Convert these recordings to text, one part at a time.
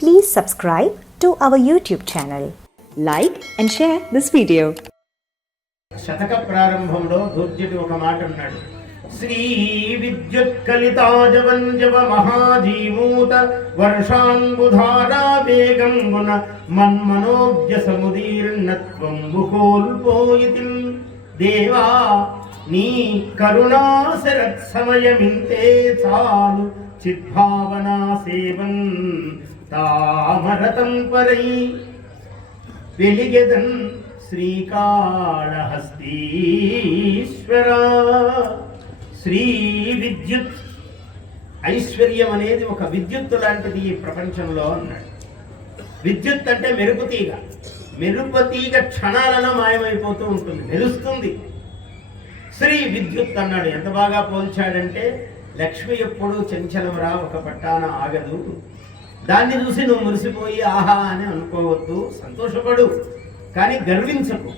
Please subscribe to our YouTube channel. Like and share this video. శతక ప్రారంభంలో దుర్జుడు ఒక మాట అన్నాడు శ్రీ విద్యుత్ కలితాజవంజవ మహాజీమూత వర్షాంబుధారా వేగంబున మన్మనోజ్య సముదీర్ణత్వం కోల్పోయితి దేవా నీ కరుణా శరత్ సమయమింతే చాలు చిద్భావనా సేవన్ తామరతం పరై వెలిగెదన్ శ్రీకాళహస్తీశ్వర. శ్రీ విద్యుత్. ఐశ్వర్యం అనేది ఒక విద్యుత్తు లాంటిది ఈ ప్రపంచంలో అన్నాడు. విద్యుత్ అంటే మెరుపు తీగ. మెరుపు తీగ క్షణాలలో మాయమైపోతూ ఉంటుంది మెరుస్తుంది. శ్రీ విద్యుత్ అన్నాడు. ఎంత బాగా పోల్చాడంటే లక్ష్మి ఎప్పుడు చంచలమరా ఒక పట్టాన ఆగదు. దాన్ని చూసి నువ్వు మురిసిపోయి ఆహా అని అనుకోవద్దు సంతోషపడు. కానీ గర్వించకు.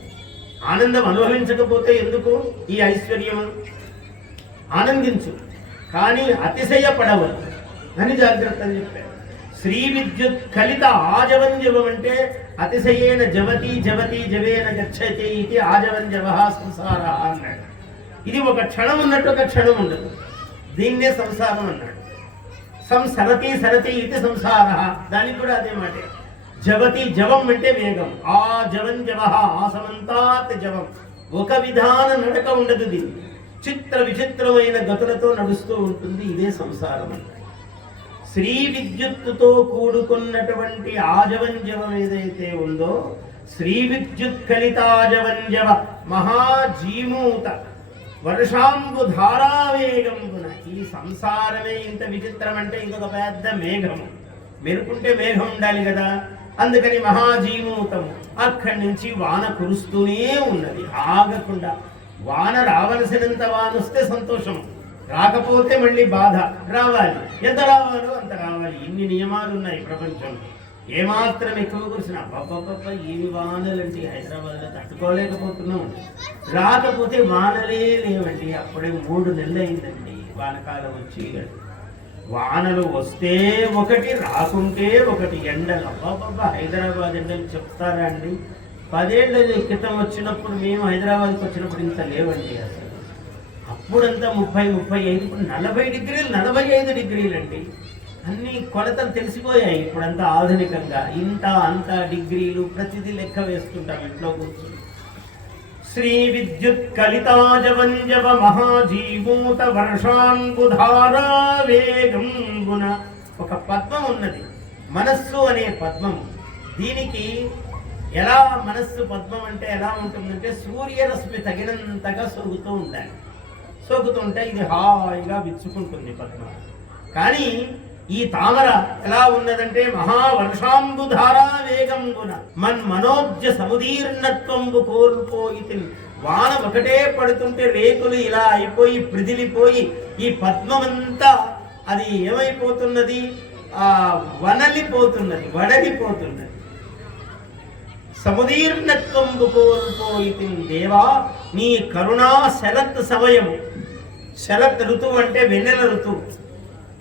ఆనందం అనుభవించకపోతే ఎందుకు? ఈ ఐశ్వర్యం ఆనందించు. కానీ అతిశయపడవద్దు. అని జాగ్రత్త అని చెప్పాడు. శ్రీ విద్యుత్ కలిత ఆజవంజవం అంటే అతిశయేన జవతి జవతి జవేన గచ్చతి ఇది ఆజవంజవ సంసార అన్నాడు. ఇది ఒక క్షణం ఉన్నట్టు ఒక క్షణం ఉండదు. దీన్నే సంసారం అన్నాడు. సంసరతి సరతి ఇది సంసార. దానికి కూడా అదే మాట. జవతి జవం అంటే వేగం ఆ జవం జవ ఆసమంతాత్ జవం. ఒక విధాన నడక ఉండదు దీన్ని చిత్ర విచిత్రమైన గతులతో నడుస్తూ ఉంటుంది ఇదే సంసారం. శ్రీ విద్యుత్తుతో కూడుకున్నటువంటి ఆజవంజవం ఏదైతే ఉందో శ్రీ విద్యుత్ కలితాజవంజవ మహాజీమూత వర్షాంబు ధారావేగంబున ఈ సంసారమే ఇంత విచిత్రం అంటే ఇంకొక పెద్ద మేఘము. మెరుకుంటే మేఘం ఉండాలి కదా. అందుకని మహాజీమూతము అక్కడి నుంచి వాన కురుస్తూనే ఉన్నది. ఆగకుండా వాన రావలసినంత వాన వస్తే సంతోషం. రాకపోతే మళ్ళీ బాధ. రావాలి. ఎంత రావాలో అంత రావాలి. ఇన్ని నియమాలు ఉన్నాయి ప్రపంచంలో. ఏమాత్రం ఎక్కువ కురిసిన అబ్బబ్బబ్బ ఏమి వానలండి హైదరాబాద్లో తట్టుకోలేకపోతున్నాం రాకపోతే వానలే లేవండి అప్పుడే మూడు నెలలు అయిందండి వానకాలం వచ్చి వానలు వస్తే ఒకటి రాకుంటే ఒకటి ఎండలు అబ్బాబ్బ హైదరాబాద్ ఎండలు చెప్తారా అండి? పదేళ్ళ క్రితం వచ్చినప్పుడు మేము హైదరాబాద్కి వచ్చినప్పుడు ఇంత లేవండి అసలు. అప్పుడంతా ముప్పై ముప్పై ఐదు ఇప్పుడు నలభై డిగ్రీలు నలభై ఐదు డిగ్రీలు అండి అన్ని కొలతలు తెలిసిపోయాయి. ఇప్పుడంతా ఆధునికంగా ఇంత అంత డిగ్రీలు ప్రతిదీ లెక్క వేసుకుంటాం ఇంట్లో కూర్చుని. శ్రీ విద్యుత్ కలితాజవంజవ మహాజీవూత వర్షాంబుధారా వేగంబున. ఒక పద్మం ఉన్నది. మనస్సు అనే పద్మం. దీనికి ఎలా మనస్సు పద్మం అంటే ఎలా ఉంటుందంటే సూర్యరశ్మి తగినంతగా సోగుతూ ఉండాలి. సోకుతుంటే ఇది హాయిగా విచ్చుకుంటుంది పద్మ. కానీ ఈ తామర ఎలా ఉన్నదంటే మహావర్షాంబుధారా వేగంబున మన్ మనోజ్య సముదీర్ణత్వంబు కోల్పోయి వాన ఒకటే పడుతుంటే రేకులు ఇలా అయిపోయి ప్రిదిలిపోయి ఈ పద్మమంతా అది ఏమైపోతున్నది? ఆ వనలిపోతున్నది వడలిపోతున్నది. సముదీర్ణత్వంబు కోల్పోయి దేవా నీ కరుణా శరత్ సమయము శరత్ ఋతువు అంటే వెన్నెల ఋతువు.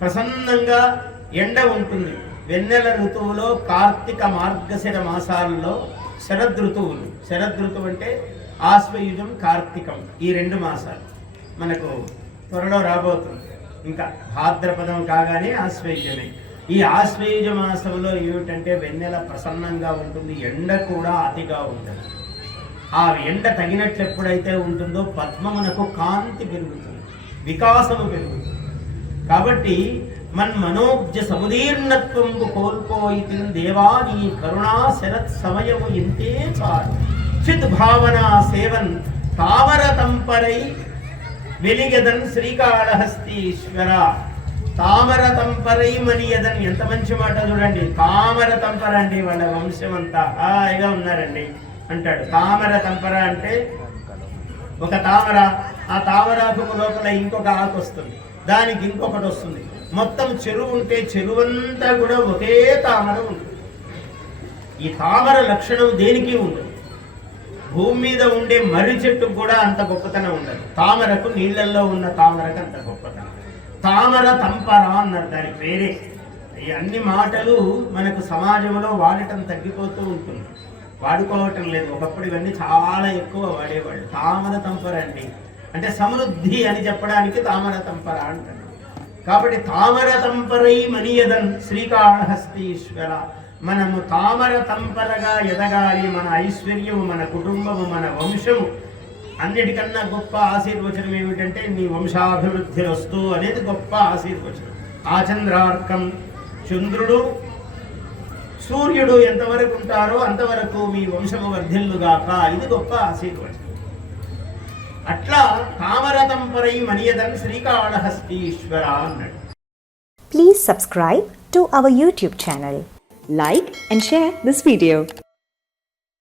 ప్రసన్నంగా ఎండ ఉంటుంది. వెన్నెల ఋతువులో కార్తీక మార్గశిర మాసాలలో శరద్ ఋతువులు. శరద్ ఋతువు అంటే ఆశ్వయుజం కార్తీకం ఈ రెండు మాసాలు. మనకు త్వరలో రాబోతుంది. ఇంకా భాద్రపదం కాగానే ఆశ్వయుజమే. ఈ ఆశ్వయుజ మాసంలో ఏమిటంటే వెన్నెల ప్రసన్నంగా ఉంటుంది ఎండ కూడా అతిగా ఉంటుంది. ఆ ఎండ తగినట్లు ఎప్పుడైతే ఉంటుందో పద్మమునకు కాంతి పెరుగుతుంది వికాసము పెరుగుతుంది. కాబట్టి మన్ మనోజ్ఞ సముదీర్ణత్వంబు కోల్పోయితి దేవా నీ కరుణా శరత్ సమయము ఇంతే చాలు. చిత్ భావన సేవన్ తామర తంపరై వెలిగదన్ శ్రీకాళహస్తీశ్వర. తామర తంపరై మనియదన్ ఎంత మంచి మాట చూడండి. తామర తంపర అండి వాళ్ళ వంశం అంతా హాయిగా ఉన్నారండి. అంటాడు. తామర తంపర అంటే ఒక తామర. ఆ తామరాకు లోపల ఇంకొక ఆకు వస్తుంది. దానికి ఇంకొకటి వస్తుంది. మొత్తం చెరువు ఉంటే చెరువంతా కూడా ఒకే తామర ఉంటుంది. ఈ తామర లక్షణం దేనికి ఉండదు? భూమి మీద ఉండే మర్రి చెట్టుకు కూడా అంత గొప్పతనం ఉండదు. తామరకు నీళ్ళల్లో ఉన్న తామరకు అంత గొప్పతనం. తామర తంపర అన్నారు దాని పేరే. ఈ అన్ని మాటలు మనకు సమాజంలో వాడటం తగ్గిపోతూ ఉంటుంది వాడుకోవటం లేదు. ఒకప్పుడు ఇవన్నీ చాలా ఎక్కువ వాడేవాళ్ళు. తామర తంపర అండి అంటే సమృద్ధి అని చెప్పడానికి తామర తంపర అంటారు కాబట్టి తామర తంపరై మనియదన్ శ్రీకాళహస్తీశ్వర. మనము తామర తంపరగా ఎదగాలి మన ఐశ్వర్యము మన కుటుంబము మన వంశము. అన్నిటికన్నా గొప్ప ఆశీర్వచనం ఏమిటంటే నీ వంశాభివృద్ధి వస్తూ అనేది గొప్ప ఆశీర్వచనం. ఆచంద్రార్కం చంద్రుడు సూర్యుడు ఎంతవరకు ఉంటారో అంతవరకు మీ వంశము వర్ధిల్లుగాక. ఇది గొప్ప ఆశీర్వచనం. అట్లా తామరతంపరై మనియదన్ శ్రీకాళహస్తీశ్వర అన్నాడు Please subscribe to our YouTube channel. Like and share this video.